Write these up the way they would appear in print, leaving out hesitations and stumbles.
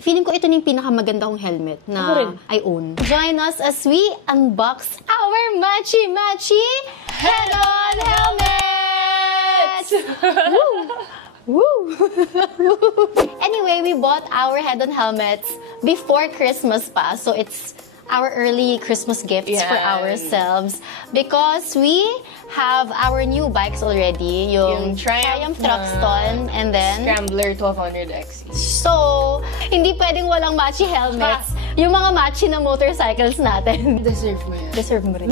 Feeling ko ito na yung pinakamagandang helmet na I own. Join us as we unbox our Matchy Head-On Helmet! Woo! Anyway, we bought our Head-On helmets before Christmas pa. So it's our early Christmas gifts for ourselves because we have our new bikes already, yung Triumph Truxton and then Scrambler 1200XE. So, hindi pwedeng walang matchy helmets. Yung mga matchy na motorcycles natin. Deserve mo yan. Deserve mo rin.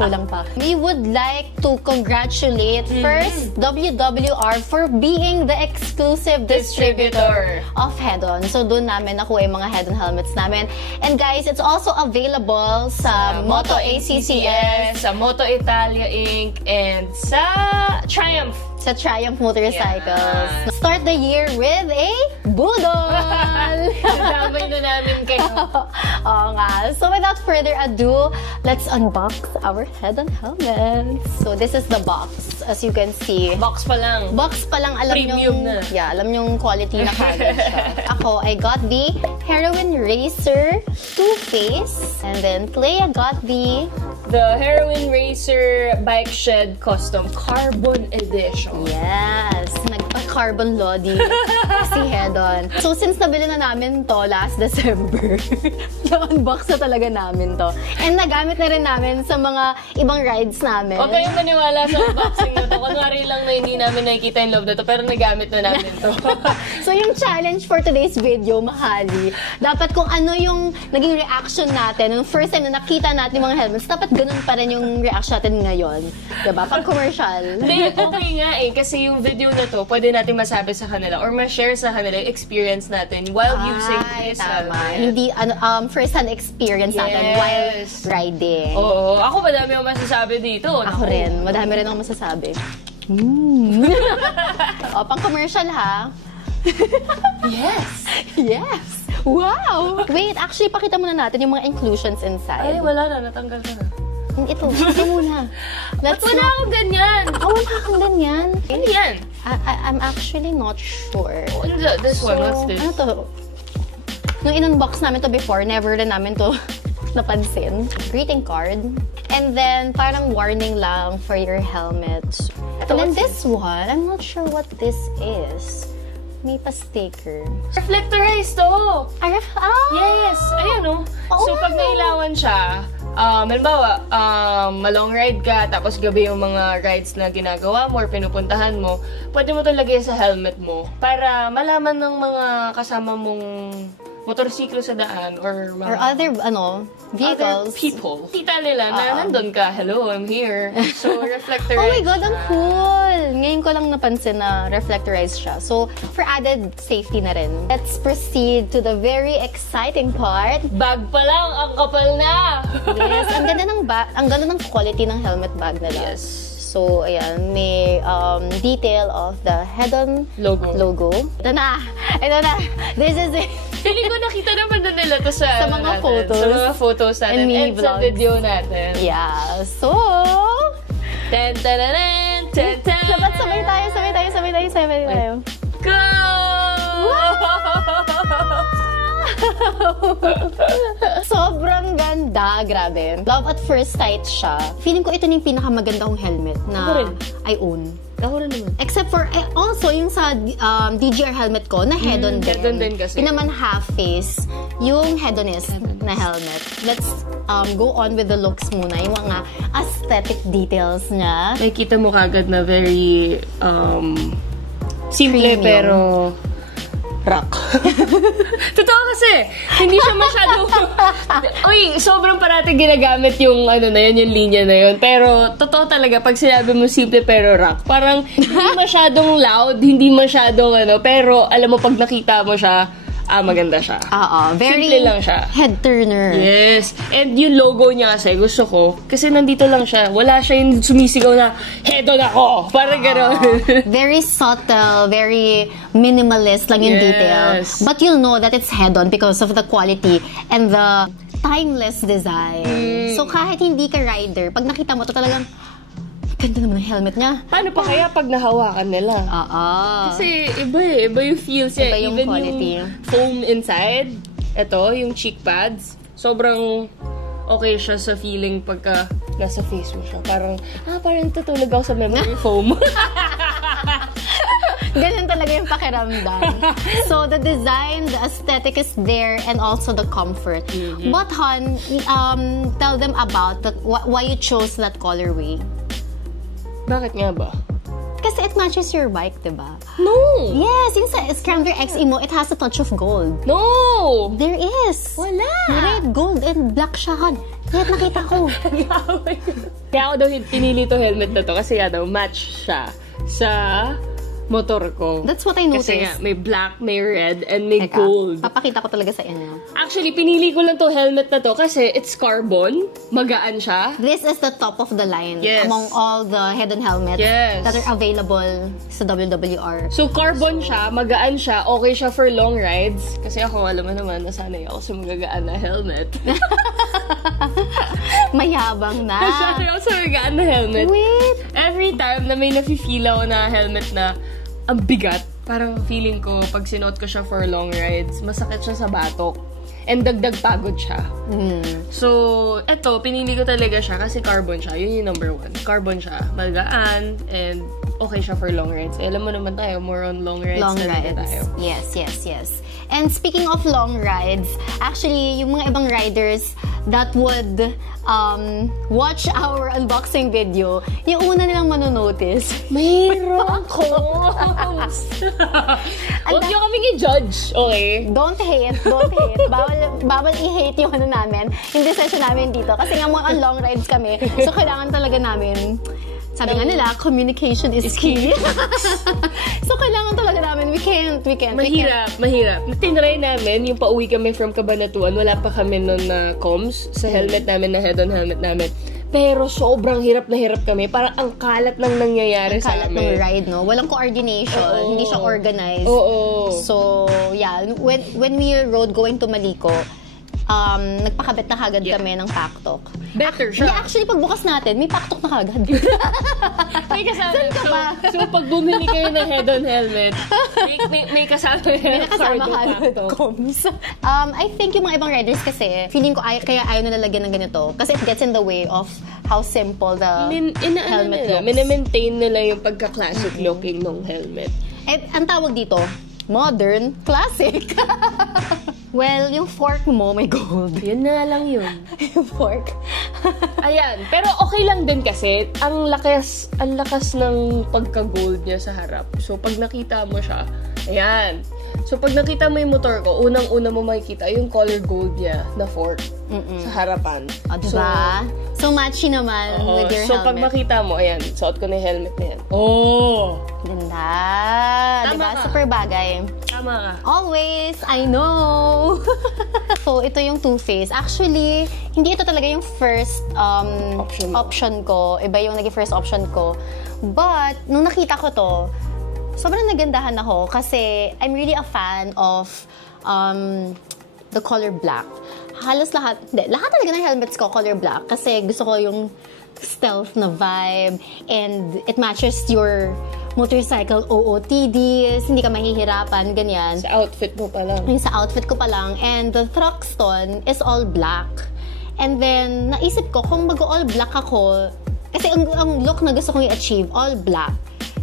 Kulang pa. We would like to congratulate first WWR for being the exclusive distributor of Head-On. So, doon namin nakuha yung mga Head-On helmets namin. And guys, it's also available sa Moto ACCS, sa Moto Italia Inc., and sa Triumph. Sa Triumph Motorcycles. Start the year with a budol! Damay na namin kayo. Oo nga. So without further ado, let's unbox our Head-On helmets. So this is the box. As you can see. Box pa lang. Alam Premium yung, na. Yeah, alam yung quality na kagad siya. Ako, I got the Heroin Racer Two-Face. And then Clea got the Heroin Racer Bike Shed Custom Carbon Edition. Yes! Nagpa-carbon lodi si Head-On. So, since nabili na namin to last December, na-unbox na talaga namin to. And nagamit na rin namin sa mga ibang rides namin. Huwag kayong maniwala sa unboxing na to. Kunwari lang na hindi namin nakikita yung loob na to, pero nagamit na namin to. So, yung challenge for today's video, mahali, dapat kung ano yung naging reaction natin, yung first time na nakita natin yung mga helmets, dapat ganun pa rin yung reaction natin ngayon. Diba? Pag commercial. Hindi, okay nga eh. Kasi yung video na to, pwede natin masabi sa kanila or ma-share sa kanila yung experience natin while using this helmet. Hindi, first-hand experience natin while riding. Oo. Ako, madami akong masasabi dito. Ako rin. Madami rin akong masasabi. O, pang commercial ha? Yes! Wow! Wait, actually, pakita muna natin yung mga inclusions inside. Ay, wala na. Natanggal ka na. Ito muna. Ba't wala akong ganyan? Wala kang ganyan. Ano yan? I'm actually not sure. This one, what's this? Ano to? Nung in-unbox namin to before, never rin namin to napansin. Greeting card. And then, parang warning lang for your helmet. And then this one, I'm not sure what this is. May pa-sticker. Reflectorized to! Yes! Ayan o. So, pag nailawan siya, halimbawa, malong ride ka, tapos gabi yung mga rides na ginagawa mo or pinupuntahan mo, pwede mo ito lagay sa helmet mo para malaman ng mga kasama mong motorsiklo sa daan or other, vehicles. Other people. Kita nila na nandun ka. Hello, I'm here. So, reflectorized. Oh my God, ang cool! Ngayon ko lang napansin na reflectorized siya. So, for added safety na rin. Let's proceed to the very exciting part. Bag pa lang, ang kapal na! Yes, ang ganda ng quality ng helmet bag nila. Yes. So, ayan, may detail of the Head-On logo. Ito na! This is it! Feeling ko nakita naman na nila to sa mga photos. Sa mga photos natin and sa video natin. Yeah, so... Ten-ten-ten-ten! Ten-ten! Sabay tayo. Go! Sobrang ganda, grabe. Love at first sight siya. Feeling ko ito na yung pinakamagandang helmet na I own. Ako rin naman. Except for, also yung sa DJR helmet ko, na Head-On din. Head-On din kasi. Yung naman half-face, yung Head-Onist na helmet. Let's go on with the looks muna. Yung mga aesthetic details niya. Nakikita mo kagad na very simple premium. Pero rock. Totoo kasi, hindi siya masyado... Uy, sobrang parati ginagamit yung yung linya na yun. Pero, totoo talaga, pag sinabi mo simple pero rock, parang hindi masyadong loud, hindi masyadong pero alam mo, pag nakita mo siya, maganda siya. Very simple lang siya. Head-turner. Yes. And yung logo niya kasi, gusto ko, kasi nandito lang siya. Wala siya yung sumisigaw na, Head-On ako! Parang gano'n. Very subtle, very minimalist lang yung details. But you'll know that it's Head-On because of the quality and the timeless design. So kahit hindi ka rider, pag nakita mo to talagang Ganda naman ng helmet niya. Paano pa kaya pag nahawakan nila? Kasi iba yung feels niya. Iba yung even quality. Yung foam inside, ito, yung cheek pads, sobrang okay siya sa feeling pagka nasa face mo siya. Parang tutulog ako sa memory foam. Ganun talaga yung pakiramdam. So, the design, the aesthetic is there, and also the comfort. But, hon, tell them about why you chose that colorway. Bakit nga ba? Kasi it matches your bike, diba? No! Yes, yung sa Scrambler XE mo, it has a touch of gold. No! There is. Wala! Red, gold, and black siya, hon. Kaya nakita ko. Kaya ako daw pinili to helmet na to kasi daw match siya sa motor ko. That's what I noticed. Kasi nga, may black, may red, and may Teka, gold. papakita ko talaga sa inyo. Actually, pinili ko lang to helmet na to kasi it's carbon. Magaan siya. This is the top of the line Yes. among all the head-on helmets Yes. that are available sa WWR. So, carbon siya, magaan siya, okay siya for long rides. Kasi ako, alam mo naman, nasanay ako sa magagaan na helmet. Mayabang na. Nasanay ako sa magagaan na helmet. Wait! Every time na may nafe-feel ako na helmet na ang bigat, parang feeling ko, pag sinuot ko siya for long rides, masakit siya sa batok. And dagdag pagod siya. So, eto, pinili ko talaga siya kasi carbon siya. Yun yung number 1. Carbon siya. Magaan and okay siya for long rides. Eh, alam mo naman tayo, more on long rides Long talaga rides. tayo. Yes. And speaking of long rides, actually, yung mga ibang riders that would watch our unboxing video, yung una nilang manonotice. Mayroon comms! Huwag niyo kaming i-judge, okay? Don't hate. Bawal i-hate yung ano namin, yung decision namin dito. Kasi nga mga long rides kami, so kailangan talaga namin, sabi nga nila, communication is key. So, kailangan talaga namin. We can't. Mahirap. Tinry namin, yung pauwi kami from Cabanatuan, wala pa kami nun na comms sa helmet namin, na head-on helmet namin. Pero sobrang hirap na hirap kami. Parang ang kalat lang nangyayari sa Kalat amin. ng ride, no? Walang coordination. Oo. Hindi siya organized. Oo. So, yeah. When we rode going to Maliko, nagpakabit na kagad kami ng paktok. Better siya. Yeah, actually, pagbukas natin, may paktok na kagad. May kasama. Saan ka ba? So, pag bumili kayo ng head-on helmet, may kasama May nakasama card ka comms. I think yung mga ibang riders kasi, feeling ko kaya ayaw nila lagyan ng ganito. Kasi it gets in the way of how simple the helmet looks. Mini-maintain nila yung pagka-classic looking ng helmet. Eh, ang tawag dito, modern, classic. Well, yung fork mo, may gold. Yun na lang yun. Yung fork. Ayan. Pero okay lang din kasi, ang lakas ng pagka-gold niya sa harap. So, pag nakita mo siya, ayan. So, pag nakita mo yung motor ko, unang-una mo makikita yung color gold niya na fork sa harapan. O, diba? So, matchy naman with your so, helmet. pag makita mo, ayan, suot ko na yung helmet na yan. Oh! Ganda. Tama Diba? ka. Super bagay. Tama ka. Always, I know. So, ito yung Too Faced. Actually, hindi ito talaga yung first option ko. Iba yung naging first option ko. But, nung nakita ko to, sobrang nagandahan ako kasi I'm really a fan of the color black. Halos lahat talaga ng helmets ko color black kasi gusto ko yung stealth na vibe and it matches your motorcycle OOTDs, hindi ka mahihirapan, ganyan. Sa outfit mo pa lang. Yung sa outfit ko pa lang. And the Thruxton is all black. And then, naisip ko, kung mag-all black ako, kasi ang look na gusto kong i-achieve, all black.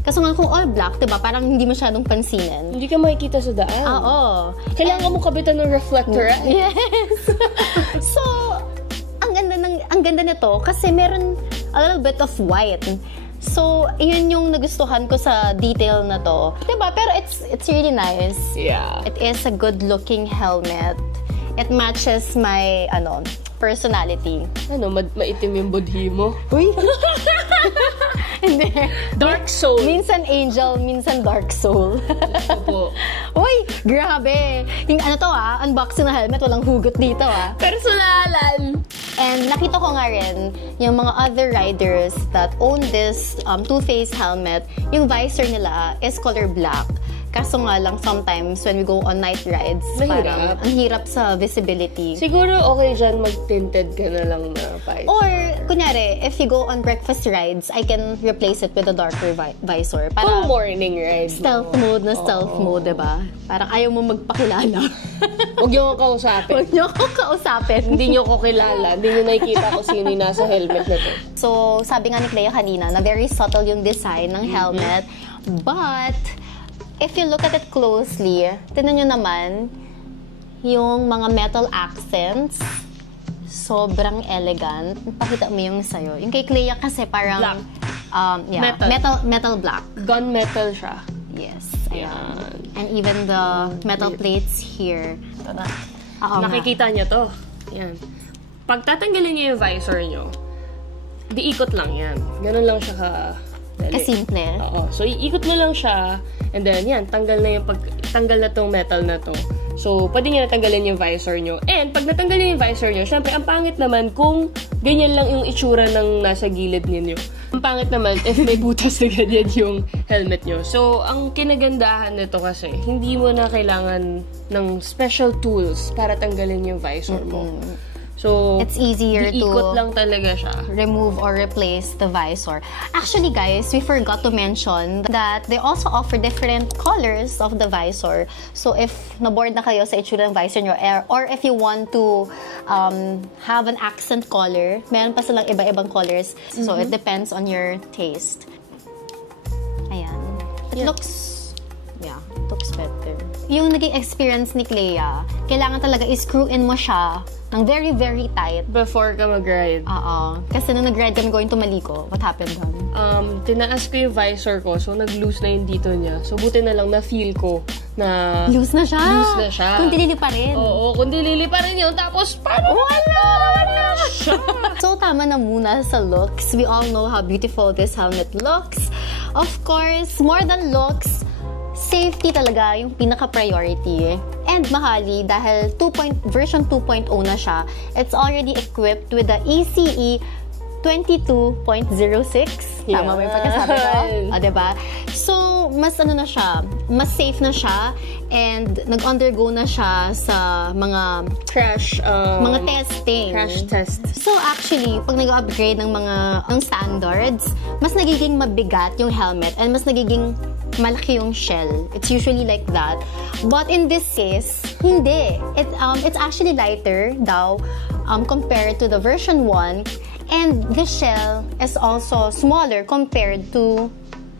Kasi kung all black, diba, parang hindi masyadong pansinin. Hindi ka makikita sa daan. Oo. Kailangan mo kabitan ng reflector, right? Yes. So, ang ganda nito kasi meron a little bit of white. So, yun yung nagustuhan ko sa detail na to. Diba? Pero it's really nice. Yeah. It is a good-looking helmet. It matches my, personality. Maitim yung budhi mo? Uy! Hindi. Dark soul. Minsan angel, minsan dark soul. Opo. Uy! Grabe! Yung unboxing na helmet, walang hugot dito Personalan! And nakita ko nga rin, yung mga other riders that own this Too Faced helmet, yung visor nila is color black. Kaso nga lang, sometimes when we go on night rides, parang ang hirap sa visibility. Siguro okay dyan, mag-tinted ka na lang na visor. Or, kunyari, if you go on breakfast rides, I can replace it with a darker visor. Kung morning ride. Stealth mode na stealth mode, diba? Parang ayaw mo magpakilala. Huwag niyo ako kausapin. Huwag niyo ako kausapin. Hindi niyo ko kilala. Hindi niyo nakikita kung sino yung nasa helmet na to. So, sabi nga ni Clea kanina, na very subtle yung design ng helmet. But, if you look at it closely, tignan nyo naman, yung mga metal accents, sobrang elegant. Pakita mo yung sa'yo. Yung kay Clea kasi parang... Black. Metal black. Gunmetal siya. Yes. Ayan. And even the metal plates here. Ito na. Nakikita niyo to. Yan. Pag tatanggalin niyo yung visor niyo, di ikot lang yan. Ganun lang siya Kasimple. Oo. So, iikot mo lang siya, and then, yan, tanggal na tong metal na to. So, pwede nyo natanggalin yung visor nyo. And, pag natanggalin yung visor nyo, syempre, ang pangit naman kung ganyan lang yung itsura ng nasa gilid ninyo. Ang pangit naman if may butas na ganyan yung helmet nyo. So, ang kinagandahan nito kasi, hindi mo na kailangan ng special tools para tanggalin yung visor mo. So, it's easier to iikot lang talaga siya. Remove or replace the visor. Actually, guys, we forgot to mention that they also offer different colors of the visor. So, if na-bored na kayo sa itsura ng visor nyo, or if you want to have an accent color, meron pa silang iba-ibang colors. So, it depends on your taste. Ayan. It looks better. Yung naging experience ni Clea, kailangan talaga i-screw in mo siya ng very, very tight. Before ka mag-ride. Oo. Kasi nung nag-ride kami going to Maliko, what happened doon? Tinaas ko yung visor ko, so nag-loose na yung dito niya. So, buti na lang na-feel ko na... Loose na siya! Loose na siya. Kung dilili pa rin. Oo, kung dilili pa rin yun. Tapos, parang... Wala siya! So, tama na muna sa looks. We all know how beautiful this helmet looks. Of course, more than looks, safety talaga yung pinaka-priority. And mahali, dahil version 2.0 na siya, it's already equipped with the ECE 22.06. Tama ba yung pagkasabi ko? Diba? So, mas na siya, mas safe na siya, and nag-undergo na siya sa mga mga testing. Crash test. So, actually, pag nag-upgrade ng standards, mas nagiging mabigat yung helmet, and mas nagiging malaki yung shell. It's usually like that. But in this case, hindi. It's actually lighter daw compared to the version 1. And the shell is also smaller compared to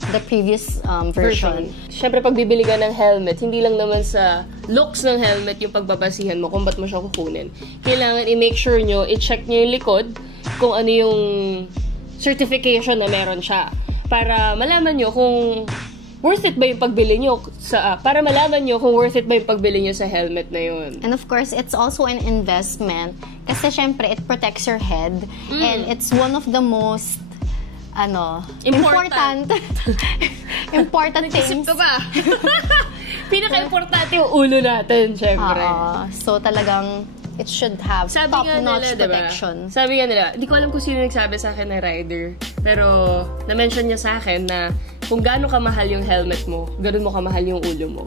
the previous version. Siyempre, pag bibili ka ng helmet, hindi lang naman sa looks ng helmet yung pagbabasihan mo kung ba't mo siya kukunin. Kailangan i-make sure nyo, i-check nyo yung likod kung ano yung certification na meron siya. Para malaman nyo kung worth it ba yung pagbili nyo para malaman nyo kung worth it ba yung pagbili nyo sa helmet na yun. And of course, it's also an investment kasi syempre, it protects your head and it's one of the most important things. Nag-isip ka ba? Pinaka-importante yung ulo natin, syempre. So talagang it should have top-notch protection. Diba? Sabi nga nila, hindi ko alam kung sino nagsabi sa akin na rider, pero na-mention niya sa akin na kung gaano kamahal yung helmet mo, gano'n mo kamahal yung ulo mo.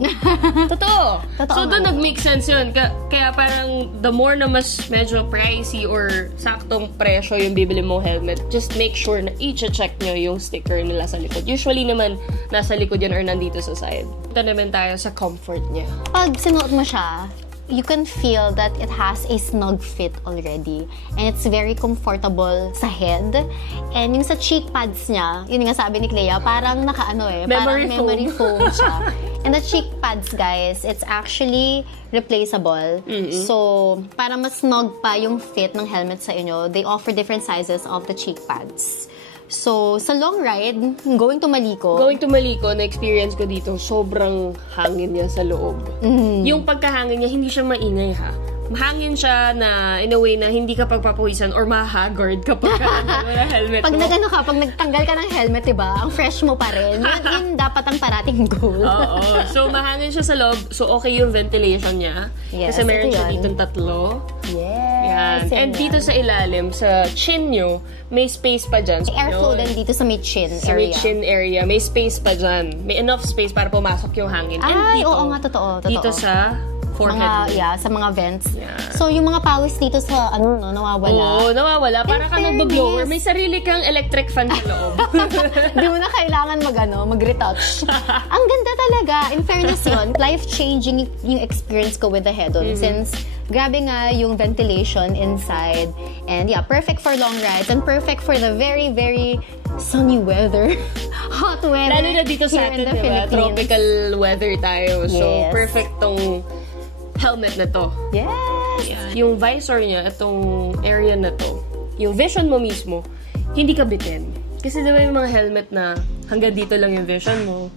Totoo! So, doon nag-make sense yun. Kaya parang the more na mas medyo pricey or saktong presyo yung bibili mong helmet, just make sure na i-check nyo yung sticker nila sa likod. Usually naman, nasa likod yan or nandito sa side. Ito naman tayo sa comfort niya. Pag sinuot mo siya, you can feel that it has a snug fit already. And it's very comfortable sa head. And yung sa cheek pads niya, yun nga sabi ni Clea, parang memory foam siya. And the cheek pads, guys, it's actually replaceable. So, para mas snug pa yung fit ng helmet sa inyo, they offer different sizes of the cheek pads. So, sa long ride, going to Maliko, na-experience ko dito, sobrang hangin niya sa loob. Yung pagkahangin niya, hindi siya maingay ha. Mahangin siya na in a way na hindi ka pagpapawisan or mahahaggard kapag wala helmet Pag mo. pag nagtanggal ka ng helmet, diba, ang fresh mo pa rin. Yun dapat ang parating goal. Oo. So, mahangin siya sa loob. So, okay yung ventilation niya. Yes, kasi meron ito siya yun. dito tatlo. Yes. Yan. And yan. dito sa ilalim, sa chin nyo, may space pa dyan. May airflow Yun. din dito sa may chin Sa may area. chin area, may space pa dyan. May enough space para pumasok yung hangin. And Ay, dito, oo nga, totoo. dito sa forehead. Sa mga vents. Yeah. So, yung mga pawis dito sa, nawawala. Oo, nawawala. Para kang fairness. nagbo-blower. May sarili kang electric fan sa loob. Di mo na kailangan mag-retouch. Ang ganda talaga. In fairness yun, life-changing yung experience ko with the head-on. Since, grabe nga yung ventilation inside. And yeah, perfect for long rides and perfect for the very, very sunny weather. Hot weather. Lalo na dito sa here in atin, the diba? Philippines. Tropical weather tayo. So, Yes. perfect tong helmet na to. Yes. Yeah. Yung visor niya, itong area na to, yung vision mo mismo, hindi ka bitin. Kasi diba yung mga helmet na hanggang dito lang yung vision mo.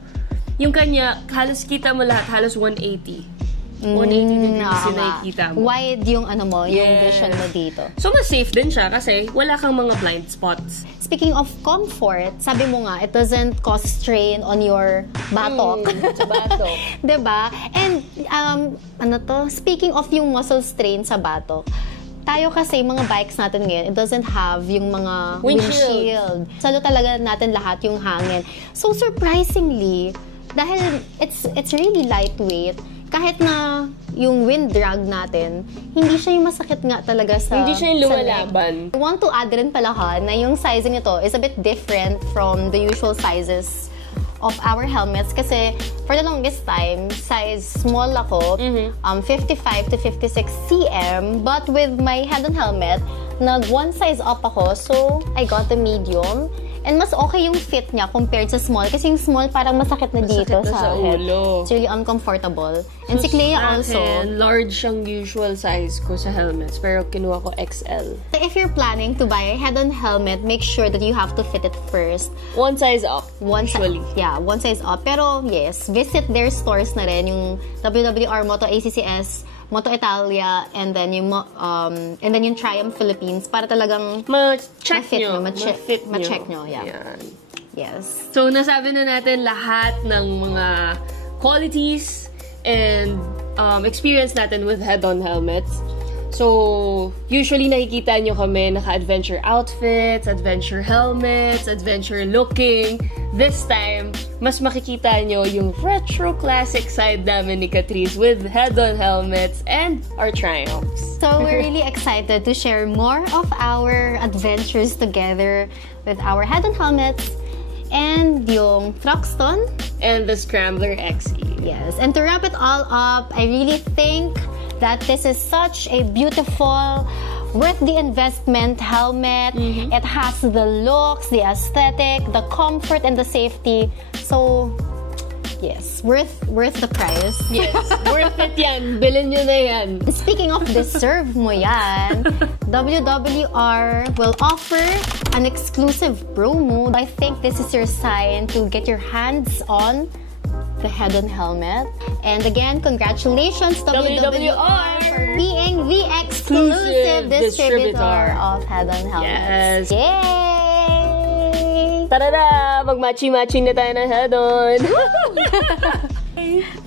Yung kanya, halos kita mo lahat, halos 180. 180 degrees yung nakikita mo. Wide yung yung Yes. vision mo dito. So, mas safe din siya kasi wala kang mga blind spots. Speaking of comfort, sabi mo nga, it doesn't cause strain on your batok. Sa batok. Diba? And, speaking of yung muscle strain sa batok, tayo kasi, mga bikes natin ngayon, it doesn't have yung mga windshield. Salo talaga natin lahat yung hangin. So, surprisingly, dahil it's really lightweight, kahit na yung wind drag natin, hindi siya yung masakit nga talaga sa Hindi siya yung sa lumalaban. neck. I want to add rin pala na yung sizing nito is a bit different from the usual sizes of our helmets kasi for the longest time, size small ako, 55 to 56 cm, but with my head-on helmet, one size up ako, so I got the medium. And mas okay yung fit niya compared sa small. Kasi yung small parang masakit na dito Masakit na sa head. ulo. It's really uncomfortable. And si Clea Sa also. akin, large ang usual size ko sa helmets, pero kinuha ko XL. If you're planning to buy a head-on helmet, make sure that you have to fit it first. One size up, One usually. one size up. Pero yes, visit their stores na rin. Yung WWR, Moto ACCS, Moto Italia, and then yung Triumph Philippines para talagang Ma-check ma-fit nyo. nyo, Ma-fit nyo. ma-check nyo, yeah. Yan. yes. So, nasabi na natin lahat ng mga qualities and experience natin with head-on helmets. So, usually nakikita nyo kami naka-adventure outfits, adventure helmets, adventure looking. This time, mas makikita nyo yung retro classic side namin ni Catrice with head-on helmets and our triumphs. So we're really excited to share more of our adventures together with our head-on helmets and yung Thruxton. And the Scrambler XE. Yes, and to wrap it all up, I really think that this is such a beautiful, worth the investment helmet. It has the looks, the aesthetic, the comfort, and the safety. So, yes, worth the price. Yes, worth it yan. Bilhin nyo na yan. Speaking of deserve mo yan, WWR will offer an exclusive promo. I think this is your sign to get your hands on the head-on helmet. And again, congratulations WWR for being the exclusive distributor of head-on helmets. Yes. Yay! Tara na! Mag-matching-matching na tayo ng head-on.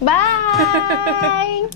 Bye!